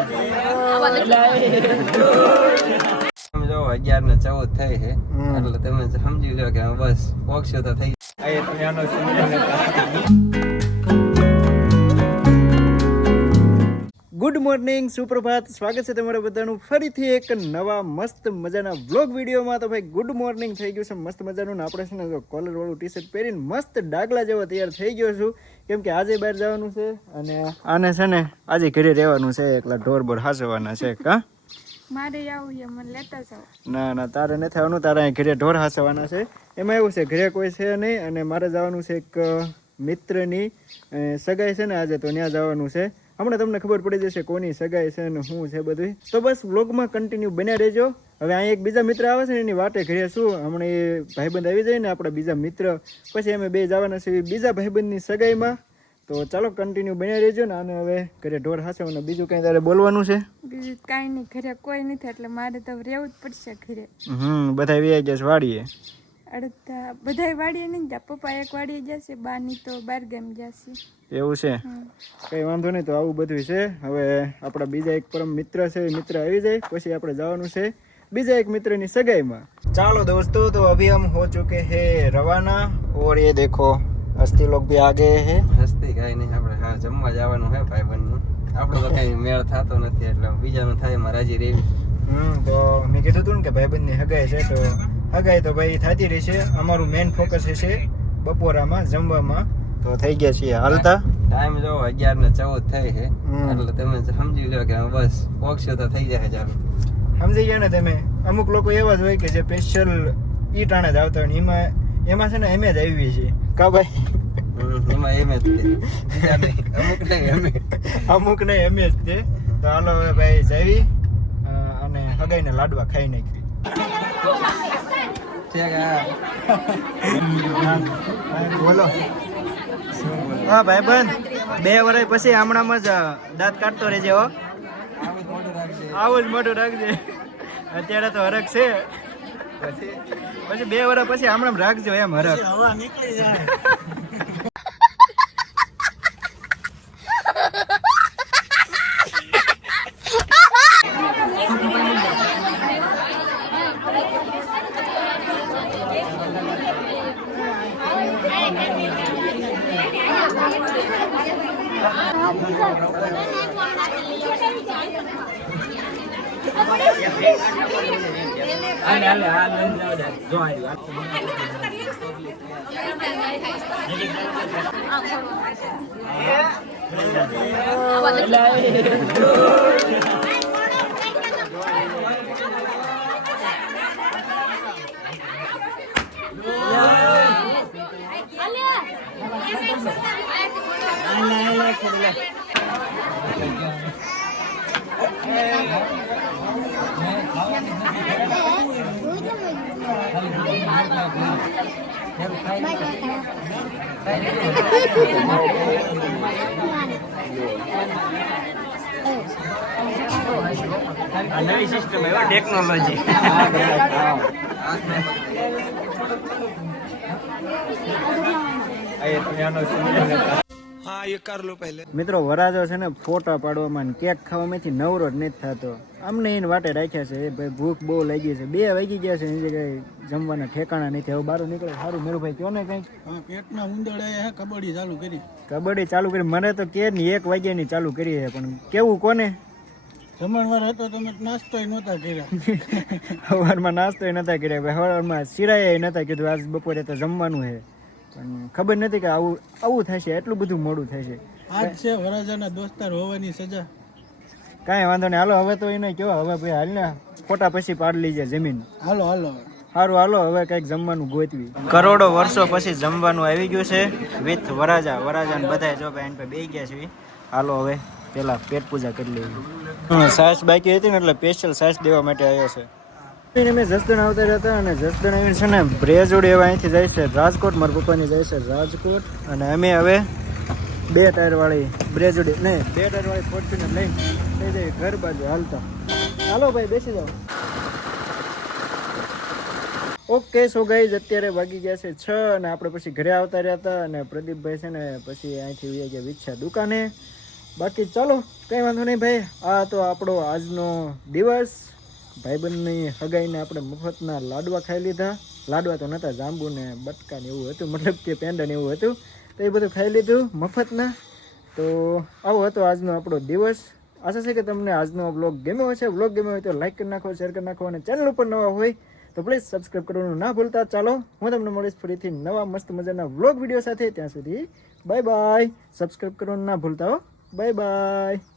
જો 11:14 થઈ છે એટલે તમે સમજી લો કે બસ પોક્ષો તો થઈ ગુડ મોર્નિંગ, સુપ્રભાત. સ્વાગત છે તમારા બધાનું ફરીથી એક નવા મસ્ત મજાના વ્લોગ વિડીયોમાં. તો ભાઈ ગુડ મોર્નિંગ થઈ ગયું છે મસ્ત મજાનું ને આપણે છે ને કોલર વાળું ટી શર્ટ પહેરીને મસ્ત ડાગલા જેવો તૈયાર થઈ ગયો છું, કેમ કે આજે બહાર જવાનું છે અને આને છે ને આજે ઘરે રહેવાનું છે, એકલા ઢોર બોર હાસવાના છે. કા મારે આવું છે, મને લેતા જાવ. ના તારે નથી આવવાનું, તારે અહીં ઘરે ઢોર હાસવાના છે. એમાં એવું છે ઘરે કોઈ છે નહીં અને મારે જવાનું છે એક મિત્રની સગાઈ છે ને આજે, તો ત્યાં જવાનું છે. હમણાં તમને ખબર પડી જશે કોની સગાઈ છે ને શું છે બધું. તો બસ વ્લોગમાં કન્ટિન્યુ બન્યા રહેજો. હવે અહીં એક બીજા મિત્ર આવે છે ને એની વાટે ઘરે શું હમણાં એ ભાઈબંધ આવી જાય ને આપણા બીજા મિત્ર, પછી અમે બે જવાના છીએ બીજા ભાઈબંધની સગાઈમાં. તો ચાલો કન્ટિન્યુ બન્યા રહેજો ને. આને હવે ઘરે ઢોર હાસવાનું. બીજું કંઈ તારે બોલવાનું છે? બીજું કાંઈ નહીં, ઘરે કોઈ નથી એટલે મારે તો રહેવું જ પડશે ઘરે. બધા વ્યાઈ જશે વાડીએ. અડધા બધાય વાડીએ નહીં જા, પપ્પા એક વાડીએ જશે, બાની તો બાર ગામ જશે. એવું છે? કઈ વાંધો નહીં. તો આવું બધું છે. હવે આપણા બીજા એક પરમ મિત્ર છે, મિત્ર આવી જાય પછી આપણે જવાનું છે બીજા એક મિત્રની સગાઈમાં. ચાલો દોસ્તો, તો અભી હમ હો ચુકે હે રવાના और ये देखो हस्ती लोग भी आ गए हैं. હસ્તી કાંઈ નહીં, આપણે હા જમવા જવાનું છે ભાઈબંધનું. આપણો તો કઈ મેળ થતો નથી એટલે બીજાનું થાય એમાં રાજી રહેવી. તો મેં કીધું હતું ને કે ભાઈબંધની હગાઈ છે, તો હગાઈ તો ભાઈ થતી રહેશે. અમારું મેઇન ફોકસ હશે બપોરામાં જમવામાં. તો થઈ ગયા છીએ હાલતા. ટાઈમ જો 11:14 થઈ છે એટલે તમે સમજી લો કે બસ પોક્ષો તો થઈ જાય ચાલુ. સમજી ગયા ને તમે? અમુક લોકો એવા જ હોય કે જે સ્પેશિયલ ઈ ટાણે જ આવતા હોય ને એમાં છે ને એમ જ આવી છે. કા ભાઈ? એમાં એમ જ અમુક ને એમ જ છે. તો હાલો હવે ભાઈ જવી અને હગાઈને લાડવા ખાઈ નાખી. બોલો. હા ભાઈબંધ, 2 વર્ષ પછી હમણાં જ દાંત કાઢતો રહેજે હો. આવું જ મોટું રાખજે. અત્યારે તો હરખ છે, પછી 2 વર્ષ પછી હમણાં રાખજો એમ હરખ. હવા નીકળી જાય. નવી સિસ્ટમ ટેકનોલોજી. મિત્રો વરાજો છે ને ફોટા પાડવામાં કેક ખાવામાંથી નવરો જ નથી થતો. અમને એને વાટે રાખ્યા છે. ભાઈ ભૂખ બહુ લાગી છે, 2 વાગી ગયા છે, એની જગ્યાએ જમવાના ઠેકાણા નથી. હવે બહાર નીકળે સારું. મેરુભાઈ કયો ને કઈક. પેટના ઉંદરડા કબડ્ડી ચાલુ કરી. કબડ્ડી ચાલુ કરી? મને તો કે 1 વાગ્યાની ચાલુ કરી છે, પણ કેવું કોને? જમણવાર હતો તમે નાસ્તો નહોતા કર્યા. સવારમાં નાસ્તો નહોતા કર્યા, સવારમાં સિરાય નહોતા કીધું આજ બપોરે તો જમવાનું છે, પણ ખબર નથી કે આવું થશે, એટલું બધું મોડું થશે. આજ છે વરાજાના દોસ્તાર હોવાની સજા. કાંઈ વાંધો નહીં, હાલો હવે તો એને કયો હવે ભાઈ હાલ ને ફોટા પછી પાડી લીજે જમીન. હાલો સારું હાલો હવે કંઈક જમવાનું ગોતવી. કરોડો વર્ષો પછી જમવાનું આવી ગયું છે વિથ વરાજા ને બધા જો ભાઈ એની બે ગયા છે. હાલો હવે પેલા પેટ પૂજા કરી લેવી. સાસ બાકી હતી ને એટલે સ્પેશિયલ સાસ દેવા માટે આવ્યો છે. મેં જસદણ આવતા રહ્યા અને જસદણ આવીને છે ને બ્રેજોડ એવા અહીંથી જાય છે રાજકોટ. મારા પપ્પાની જાય છે રાજકોટ અને અમે હવે 2 ટાયરવાળી બ્રેજોડી નહીં 2 ટાયરવાળી ફોર્ચ્યુનર લઈને થઈ જાય ઘર બાજુ હાલતા. હાલો ભાઈ બેસી જાઓ. ઓકે સો ગાઈઝ અત્યારે વાગી ગયા છે 6 અને આપણે પછી ઘરે આવતા રહ્યા હતા અને પ્રદીપભાઈ છે ને પછી અહીંથી ગયા વિચ્છા દુકાને. બાકી ચાલો કંઈ વાંધો નહીં ભાઈ, આ તો આપણો આજનો દિવસ. ભાઈબંધની હગાઈને આપણે મફતના લાડવા ખાઈ લીધા. લાડવા તો નહોતા, જાંબુ ને બટકા ને એવું હતું, મતલબ કે પેંડા ને એવું હતું, તો એ બધું ખાઈ લીધું મફતના. તો આવો હતો આજનો આપણો દિવસ. આશા છે કે તમને આજનો વ્લોગ ગમ્યો હશે. વ્લોગ ગમ્યો હોય તો લાઈક કરી નાખો, શેર કરી નાખો, અને ચેનલ ઉપર નવા હોય તો પ્લીઝ સબસ્ક્રાઈબ કરવાનું ના ભૂલતા. ચાલો, હું તમને મળીશ ફરીથી નવા મસ્ત મજાના વ્લોગ વિડીયો સાથે. ત્યાં સુધી બાય બાય. સબસ્ક્રાઈબ કરવાનું ના ભૂલતા હો. Bye bye.